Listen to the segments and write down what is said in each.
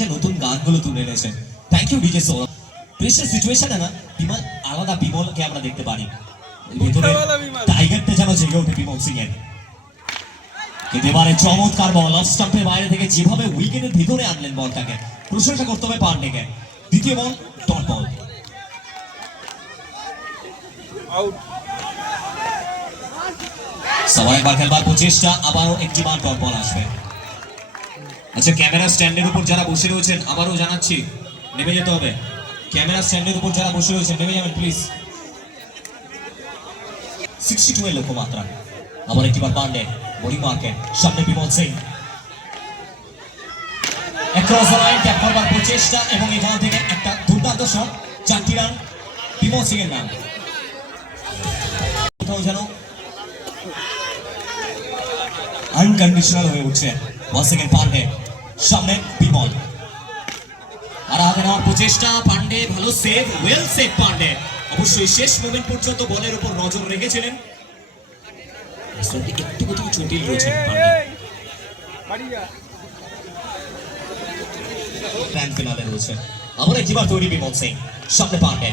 যে নতুন গানগুলো তুলে এনেছেন, thank you DJ Sourav. Pressure সিচুয়েশনে না বিমল আলাদা বিমলকে আমরা দেখতে পারি, ভেতরে টাইগারটা যেন জেগে ওঠে বিমল সিং এর। কিন্তু এবারে চমৎকার বল অফ স্টাম্পের বাইরে থেকে যেভাবে উইকেটের ভিতরে আনলেন বলটাকে, প্রশংসা করতে হবে পান্ডেকে। দ্বিতীয় বল ডট বল, আউট। সবাই একবার খেলবার প্রচেষ্টা, আবারও একটি বার ডট বল আসবে। আচ্ছা, ক্যামেরা স্ট্যান্ডের উপর যারা বসে রয়েছেন আবারও জানাচ্ছি নেমে যেতে হবে। ক্যামেরা স্ট্যান্ডের উপর যারা বসে রয়েছেন নেমে যাবেন প্লিজ। 62 এর লক্ষ্যমাত্রা। আবার একটিবার পান্ডে বোলিং মার্কে, সামনে Bimal Singh, across the line tap করবার প্রচেষ্টা এবং এখান থেকে একটা দুর্দান্ত শট, 4টি রান বিমল সিং এর নাম। কোথাও যেন আনকন্ডিশনাল হয়ে উঠছে। ওয়ান সেকেন্ড পান্ডে, সামনে বিমল, আর হাতে নেওয়ার প্রচেষ্টা, পান্ডে ভালো সেভ, ওয়েল সেভ পান্ডে। অবশ্যই শেষ মোমেন্ট পর্যন্ত বলের উপর নজর রেখেছিলেন। একটু কোথাও চটিল রয়েছে আবার একবার তৈরি বিমল সিং, সামনে পান্ডে।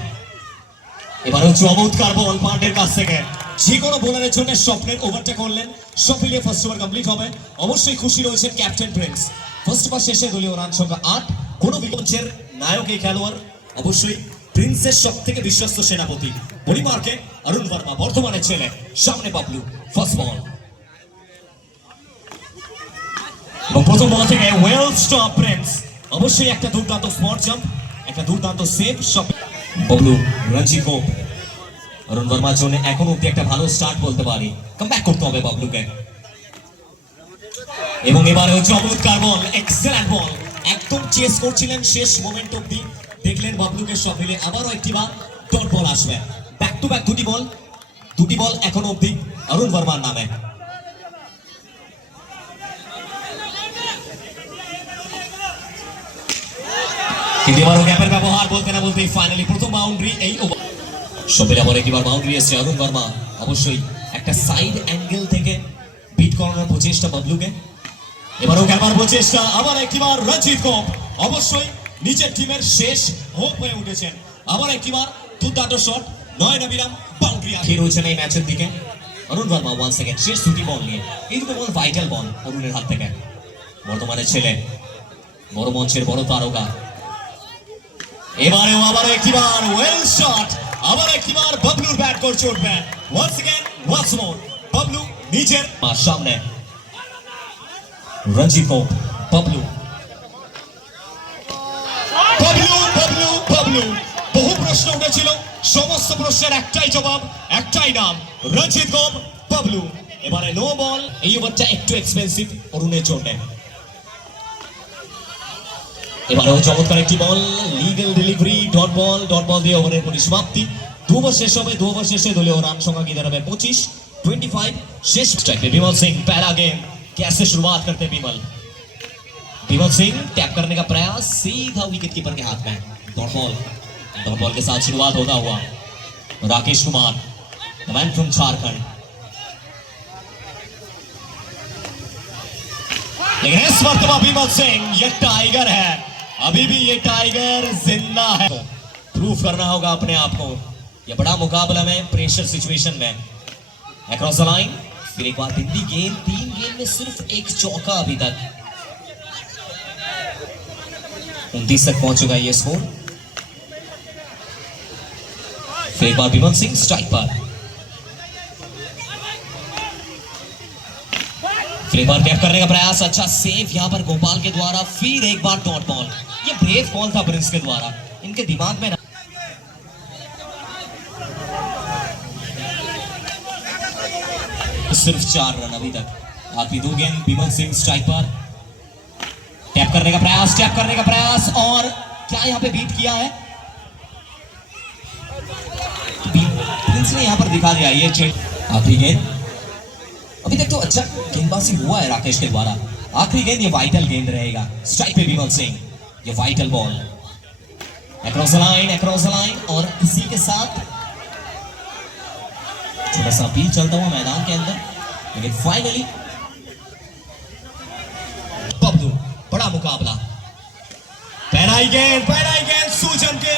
এবারেও চমৎকার বল পান্ডের কাছ থেকে, যে কোনো বোলারের জন্য স্বপ্নের ওভারটা করলেন। সফিলে ফার্স্ট ওভার কমপ্লিট হবে। অবশ্যই খুশি রয়েছেন ক্যাপ্টেন প্রিন্স। ফার্স্ট ওভার শেষে দলীয় রান সংখ্যা 8। কোন বিপক্ষের নায়ক এই খেলোয়াড় অবশ্যই প্রিন্সের সব থেকে বিশ্বস্ত সেনাপতি। বোলিং মার্কে অরুণ বর্মা, বর্ধমানের ছেলে, সামনে বাবলু। ফার্স্ট বল এবং প্রথম বল থেকে ওয়েল স্টপ প্রিন্স। অবশ্যই একটা দুর্দান্ত স্পট জাম্প, একটা দুর্দান্ত সেভ। সব বাবলু, রঞ্জি কোপ, অরুণ বর্মার জন্য এখন অব্দি একটা ভালো স্টার্ট বলতে পারি। কামব্যাক করতে হবে বাবলুকে। এবং এবারে চমৎকার বল, এক্সেলেন্ট বল, একদম চেস করছিলেন শেষ মোমেন্ট অব্দি, দেখলেন বাবলুকে সব মিলে। আবারও একটি বার ডট বল আসবে। ব্যাক টু ব্যাক দুটি বল এখন অব্দি অরুণ বর্মার নামে। কিন্তু এবারও গ্যাপের ব্যবহার বলতে না বলতেই ফাইনালি প্রথম বাউন্ডারি এই ওভার। সবের আবার একবার বাউন্ডারি এসেছে অরুণ বর্মা। অবশ্যই একটা সাইড অ্যাঙ্গেল থেকে বিট করানোর প্রচেষ্টা বাবলুকে। এবারও খেলবার প্রচেষ্টা, আবার একবার রঞ্জিত কোপ। অবশ্যই নিজের টিমের শেষ হোপ হয়ে উঠেছেন। আবার একবার দুর্দান্ত শট, নয়না বিরাম বাউন্ডারি আগে রয়েছেন এই ম্যাচের দিকে অরুণ বর্মা। ওয়ান সেকেন্ড শেষ দুটি বল নিয়ে, এই দুটো বল ভাইটাল বল অরুণের হাত থেকে। বর্তমানের ছেলে, বড় মঞ্চের বড় তারকা। এবারেও আবার একবার ওয়েল শট, আবার একবার বাবলুর ব্যাট করছে উঠবে। Once again once more Bablu নিজের সামনে। রঞ্জিত কোপ, বাবলু, বাবলু, বাবলু, বাবলু। বহু প্রশ্ন উঠেছিল, সমস্ত প্রশ্নের একটাই জবাব, একটাই নাম, রঞ্জিত কোপ, বাবলু। এবারে নো বল। এই ওভারটা একটু এক্সপেন্সিভ অরুণের জন্য। এবারেও চমৎকার একটি বল, লিগ্যাল ডেলিভারি, ডট বল দিয়ে ওভারের পরিসমাপ্তি। 2 ওভার শেষ হবে। 2 ওভার শেষে দলীয় রান সংখ্যা কি দাঁড়াবে 25 शेष स्ट्राइक पे विमल सिंह। पहला गेम कैसे शुरुआत करते हैं विमल सिंह टैप करने का प्रयास, सीधा विकेट कीपर के हाथ में। डॉट बॉल के साथ शुरुआत होता हुआ राकेश कुमार, मैन फ्रॉम झारखंड। लेकिन इस मर्तबा विमल सिंह, ये टाइगर है, अभी भी ये टाइगर जिंदा है। प्रूफ करना होगा अपने आप को ये बड़ा मुकाबला में, प्रेशर सिचुएशन में। अक्रॉस द लाइन, फिर एक बार बिंदी गेंद। 3 गेंद में सिर्फ एक चौका अभी तक। 29 तक पहुंच चुका है ये स्कोर। फिर एक बार विमल सिंह स्ट्राइक पर, फिर एक बार टैप करने का प्रयास, अच्छा सेव यहां पर गोपाल के द्वारा। फिर एक बार डॉट बॉल, ये ब्रेव कॉल था प्रिंस के द्वारा। इनके दिमाग में सिर्फ 4 रन अभी तक। बाकी 2 गेंद। विमल सिंह स्ट्राइक पर, टैप करने का प्रयास, और क्या यहां पे बीट किया है प्रिंस ने, यहां पर दिखा दिया ये आखिरी गेंद। अभी तक तो अच्छा गेंदबाजी हुआ है राकेश के द्वारा। आखिरी गेंद, ये वाइटल गेंद रहेगा। स्ट्राइक पे विमल सिंह, ये vital ball. Across the line, और इसी के साथ छोटा सा अपील चलता हुआ मैदान के अंदर, लेकिन फाइनली बबलू, बड़ा मुकाबला, पहला गेंद सूजन के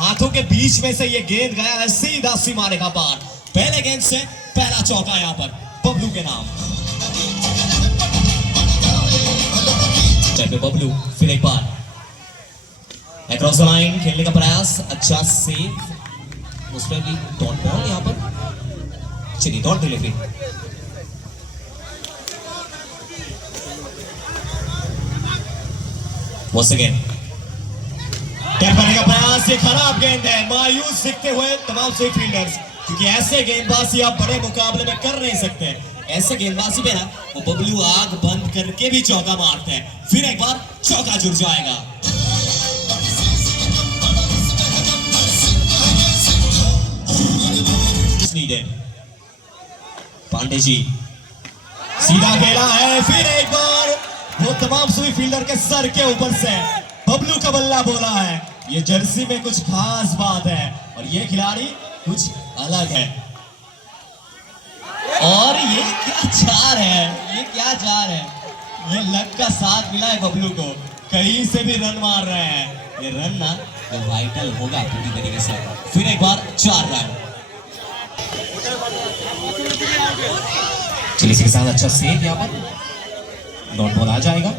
हाथों के बीच में से ये गेंद गया है सीधा सीमा रेखा पार। पहले गेंद से पहला चौका यहाँ पर बबलू के नाम। बबलू फिर एक बार अक्रॉस द लाइन खेलने का प्रयास, अच्छा सेव, उस पर भी डॉट बॉल यहाँ पर, चलिए dot delivery. Once again tap करने का प्रयास, ये खराब गेंद है, मायूस दिखते हुए तमाम से फील्डर्स, क्योंकि ऐसे गेंदबाजी आप बड़े मुकाबले में कर नहीं सकते। ऐसे गेंदबाजी पे ना वो बबलू आग बंद करके भी चौका मारते हैं। फिर एक बार चौका जुड़ जाएगा। पांडे जी सीधा खेला है, फिर एक बार वो तमाम सभी फील्डर के सर के ऊपर से बबलू का बल्ला बोला है। ये जर्सी में कुछ खास बात है और ये खिलाड़ी कुछ अलग है। और ये क्या चार है, ये लक का साथ मिला है बबलू को, कहीं से भी रन मार रहे हैं। ये रन ना तो वाइटल होगा पूरी तरीके से। फिर एक बार 4 रन, चलिए इसके साथ अच्छा सेव यहाँ पर, डॉट बॉल आ जाएगा।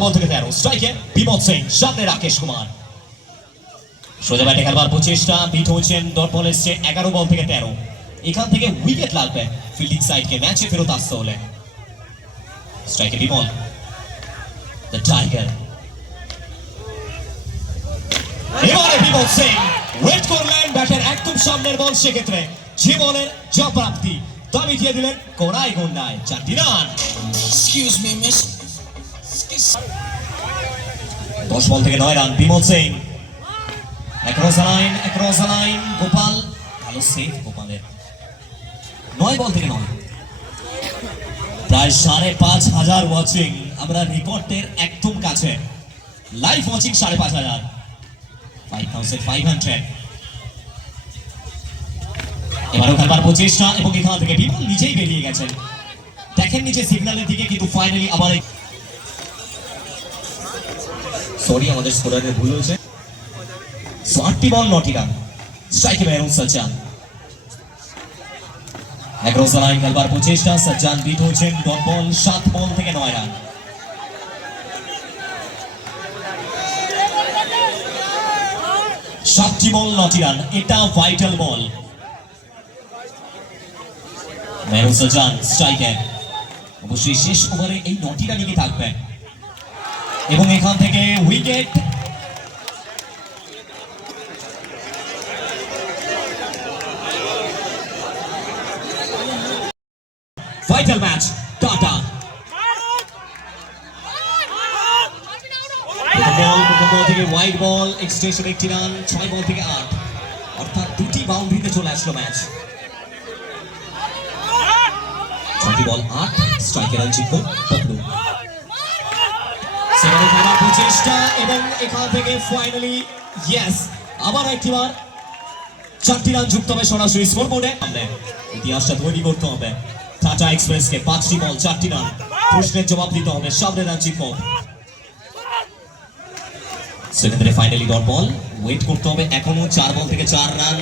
বল থেকে 13 স্ট্রাইকে বিমল সিং, সামনে রাকেশ কুমার, সোজা ব্যাটে খেলবার প্রচেষ্টা, বিট হয়েছেন, ডট বল এসছে 11 বল থেকে 13। এখান থেকে উইকেট লাগবে ফিল্ডিং সাইডকে ম্যাচে ফেরত আসতে হলে। স্ট্রাইকে বিমল, দ্য টাইগার, এবারে বিমল সিং ওয়েট করলেন, ব্যাটের একদম সামনের বল, সেক্ষেত্রে যে বলের যা প্রাপ্তি তা মিটিয়ে দিলেন কোনায় গন্ডায়, 4টি রান। এক্সকিউজ মি মিস, 10 বল থেকে 9 run Bimal Singh. Across the line Gopal, ভালো সেভ গোপালের, 9 বল থেকে 9। প্রায় 5,500 ওয়াচিং, আমরা রেকর্ডের একদম কাছে, লাইভ ওয়াচিং 5,500, 5,500। এবারও খেলবার প্রচেষ্টা এবং এখান থেকে বিমল নিজেই বেরিয়ে গেছেন, দেখেন নিচে সিগন্যালের দিকে, কিন্তু ফাইনালি আবার সরি আমাদের স্কোরারের ভুল হয়েছে। 8টি বল 9টি রান, স্ট্রাইকে Mehrun Sajjan. Across the line খেলবার প্রচেষ্টা, সজ্জান বিট হয়েছেন, ডট বল, 7 বল থেকে 9 রান। 7টি বল 9টি রান, এটা ভাইটাল বল। মেহরুন সজ্জান স্ট্রাইকে, অবশ্যই শেষ ওভারে এই 9টি রানই থাকবে এবং এখান থেকে উইকেট। ভাইটাল ম্যাচ টাটা। বল থেকে ওয়াইড বল, এক্সটেনশন 1টি রান, 6 বল থেকে 8, অর্থাৎ 2টি বাউন্ডারিতে চলে আসলো ম্যাচ। 6টি বল 8, স্ট্রাইকে রান জিতলো ববলু। সেখানে খেলার প্রচেষ্টা এবং এখান থেকে ফাইনালি ইয়েস, আবার একটিবার 4টি রান যুক্ত হবে সরাসরি স্কোরবোর্ডে। ইতিহাসটা তৈরি করতে হবে টাটা এক্সপ্রেসকে, 5টি বল 4টি রান, প্রশ্নের জবাব দিতে হবে, সামনে রান জিতবো। সেক্ষেত্রে ফাইনালি ডট বল, ওয়েট করতে হবে এখনো, 4 বল থেকে 4 রান।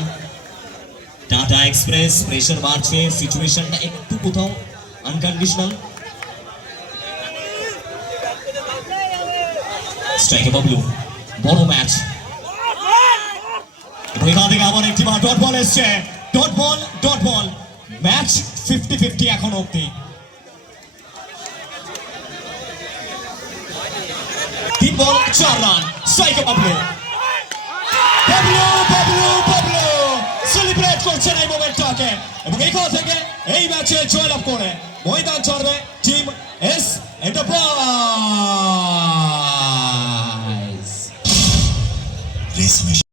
টাটা এক্সপ্রেস প্রেশার বাড়ছে, সিচুয়েশনটা একটু কোথাও আনকন্ডিশনাল। স্ট্রাইকে ববলু, বড় ম্যাচ, এখান থেকে আবার একটিবার ডট বল এসছে, ডট বল, ম্যাচ 50-50 এখন অব্দি। 3 বল 4 রান, স্ট্রাইকে ববলু সেলিব্রেট করছেন এই মোমেন্টটাকে এবং এখান থেকে এই ম্যাচে জয়লাভ করে ময়দান ছাড়বে টিম এস এন্টারপ্রাইজ।